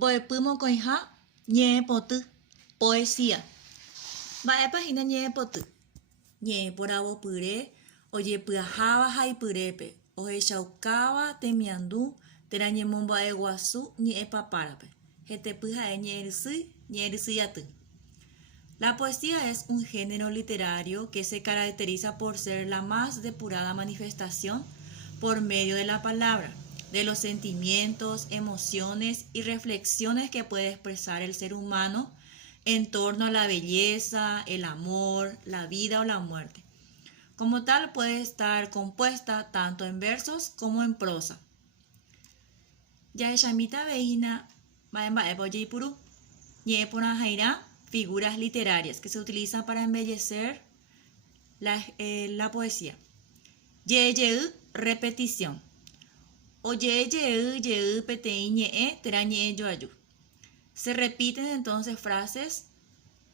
Boepymo koiha ñe'ẽpoty. Poesía. Mba'épahína ñe'ẽpoty. Ñe'ẽporavopyre ojepyaháva haipyrépe, ohechaukáva temiandu térã ñemombya'eguasu ñe'ẽpapárape. Hetepy ha'e ñe'ẽrysýiaty. La poesía es un género literario que se caracteriza por ser la más depurada manifestación por medio de la palabra, de los sentimientos, emociones y reflexiones que puede expresar el ser humano en torno a la belleza, el amor, la vida o la muerte. Como tal, puede estar compuesta tanto en versos como en prosa. Ya Shamita Veina, Puru, Jairá, figuras literarias que se utilizan para embellecer la poesía. Repetición. O se repiten entonces frases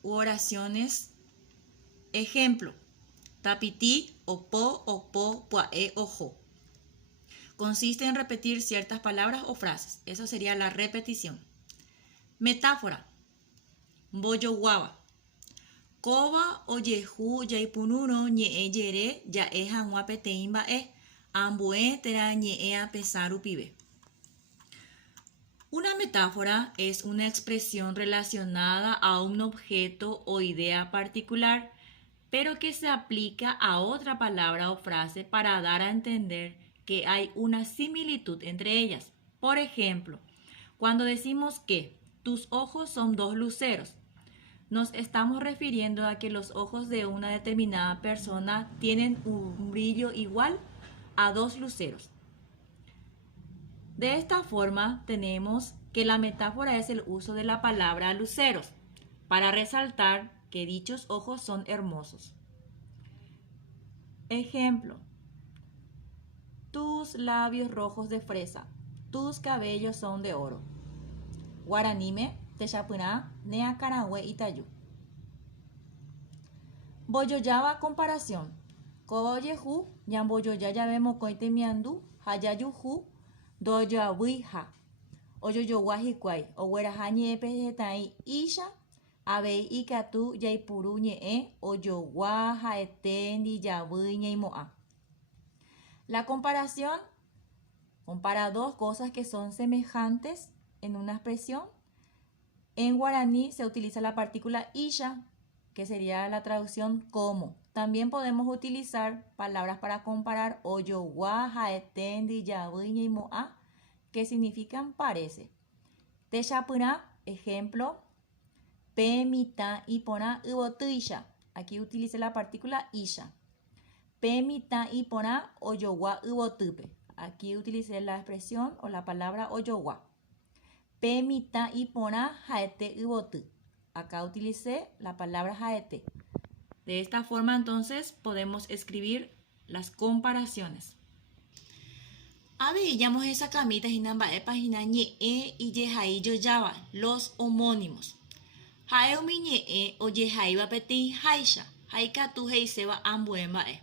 u oraciones. Ejemplo: tapití, opo, puae, ojo. Consiste en repetir ciertas palabras o frases. Eso sería la repetición. Metáfora. Boyoguaba. Koba oyehu yaipunuro ñe'ẽ jere ja'e hag̃ua peteĩ mba'e ambue térã ñe'ẽ apesáru pive. Una metáfora es una expresión relacionada a un objeto o idea particular, pero que se aplica a otra palabra o frase para dar a entender que hay una similitud entre ellas. Por ejemplo, cuando decimos que tus ojos son dos luceros, nos estamos refiriendo a que los ojos de una determinada persona tienen un brillo igual a dos luceros. De esta forma, tenemos que la metáfora es el uso de la palabra luceros para resaltar que dichos ojos son hermosos. Ejemplo: tus labios rojos de fresa, tus cabellos son de oro. Guaraníme, techapyrã, neakarãgue itajú. Bojojáva comparación. Kóva ojehu ñambojoja jave mokõi temiandu ha jajuhu ndojoavýiha. Ojojogua hikuái ogueraha ñe'ẽpe hetã'i ícha avei ikatu jaipuru ñe'ẽ ojogua ha'ete ndijavýi ñaimo'ã. La comparación compara dos cosas que son semejantes en una expresión. En guaraní se utiliza la partícula isha, que sería la traducción como. También podemos utilizar palabras para comparar oyogua, haete, ndijavýi ñaimo'ã, que significan parece. Techapyrã, ejemplo, pe mitã iporã yvotýicha. Aquí utilice la partícula isha. Pe mitã iporã ojogua yvotýpe. Aquí utilicé la expresión o la palabra ojogua. Pe mitã iporã haete yvoty. Acá utilicé la palabra haete. De esta forma, entonces, podemos escribir las comparaciones. Veíamos esa camita hinamba'e página ñe'ẽ ijehai jojava, los homónimos. Ha'e umi ñe'ẽ ojehaíva peteĩ háicha, haikatu heiséva ambue mba'e.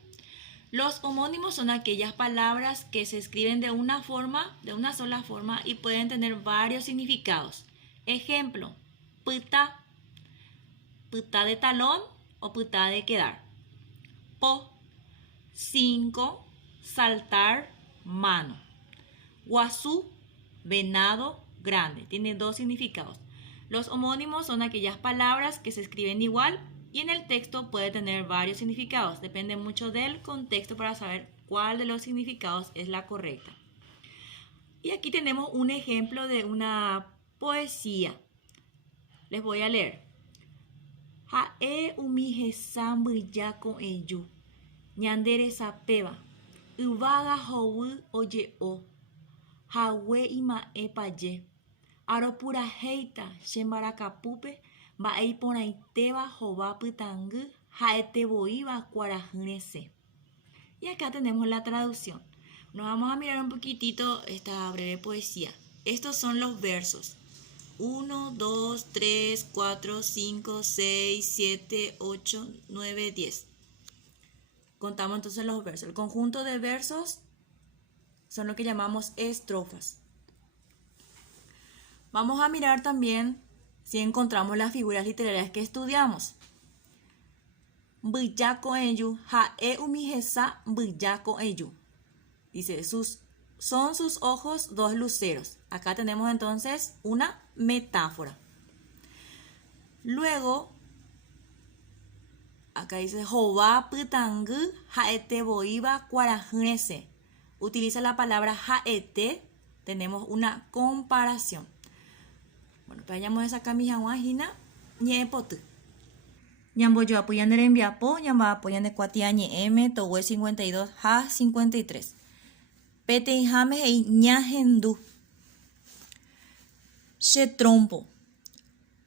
Los homónimos son aquellas palabras que se escriben de una sola forma y pueden tener varios significados. Ejemplo: pyta, pyta de talón o pyta de quedar. Po, 5, saltar, mano. Guazú, venado, grande. Tiene dos significados. Los homónimos son aquellas palabras que se escriben igual y en el texto puede tener varios significados. Depende mucho del contexto para saber cuál de los significados es la correcta. Y aquí tenemos un ejemplo de una poesía. Les voy a leer. Ha'e umi hesa mbyja ko'ẽju, ñanderesapéva, yvága hovy oje'o, hague ima'ẽ paje, aropurahéita che mbarakapúpe mba'e iporãitéva hova pytangy ha'etevoíva kuarahỹ resẽ. Y acá tenemos la traducción. Nos vamos a mirar un poquitito esta breve poesía. Estos son los versos. 1, 2, 3, 4, 5, 6, 7, 8, 9, 10. Contamos entonces los versos. El conjunto de versos son lo que llamamos estrofas. Vamos a mirar también si encontramos las figuras literarias que estudiamos. Byako eyu, hae umihesa byako eyu. Dice, son sus ojos dos luceros. Acá tenemos entonces una metáfora. Luego, acá dice, Jova pytangu haete boiba kuarajnese. Utiliza la palabra haete, tenemos una comparación. Bueno, vayamos a sacar mi jawajina, ñepotu. Ñambo yo apoyan de enviapo, ñamba apoyan de cuatiañe M, towe 52, ja 53. Pete y jame y ñajendu. She trompo.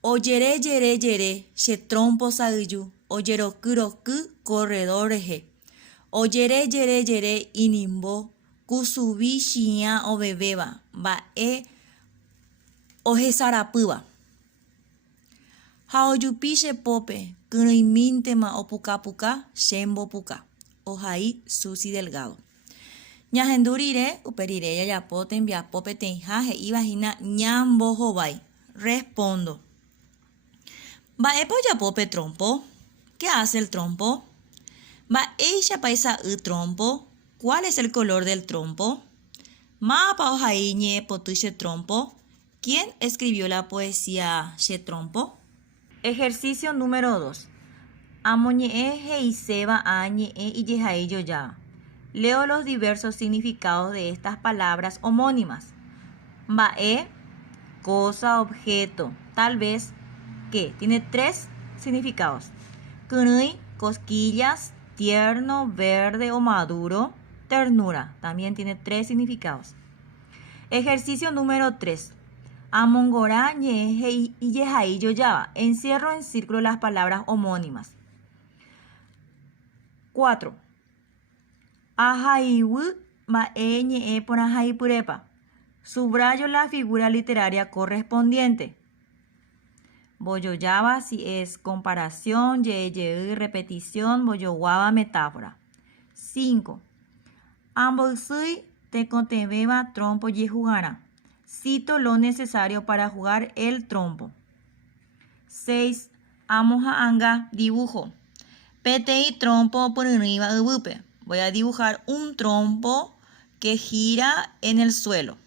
Oyere yere yere, she trompo sayu. Oyero kuroku corredoreje. Oyere yere yere inimbo. Kusubi shia o bebeba. Ba e oje sarapuba. Haoyupi she pope. Kunoimintema o puka puka. Shembo puka. Ojai Susi Delgado. Ñahendurire, uperire yayapote enviapope tenjaje ibajina ñambo jovai. Respondo. Baepo yapope trompo. ¿Qué hace el trompo? Baeisha paisa trompo. ¿Cuál es el color del trompo? Mapa ojai ñepotu she trompo. ¿Quién escribió la poesía she trompo? Ejercicio número 2. Amoñe heiseba añe y yehai yoya. Leo los diversos significados de estas palabras homónimas. Bae, cosa, objeto, tal vez, que tiene 3 significados. Kunui, cosquillas, tierno, verde o maduro. Ternura, también tiene 3 significados. Ejercicio número 3. Amongora, ñeje y yehai yoyaba. Encierro en círculo las palabras homónimas. 4. Ajaiwu mae ñe por ajaipurepa. Subrayo la figura literaria correspondiente. Boyoyaba si es comparación, ye repetición, boyowaba metáfora. 5. Ambolsui te contebeba trompo y jugara. Cito lo necesario para jugar el trompo. 6. Amoja anga dibujo. Pete y trompo por arriba ubupe. Voy a dibujar un trompo que gira en el suelo.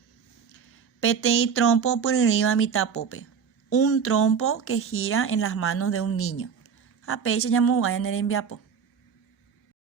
Pete y trompo por arriba mitad pope. Un trompo que gira en las manos de un niño. Apeche llamo vayan el enviapo.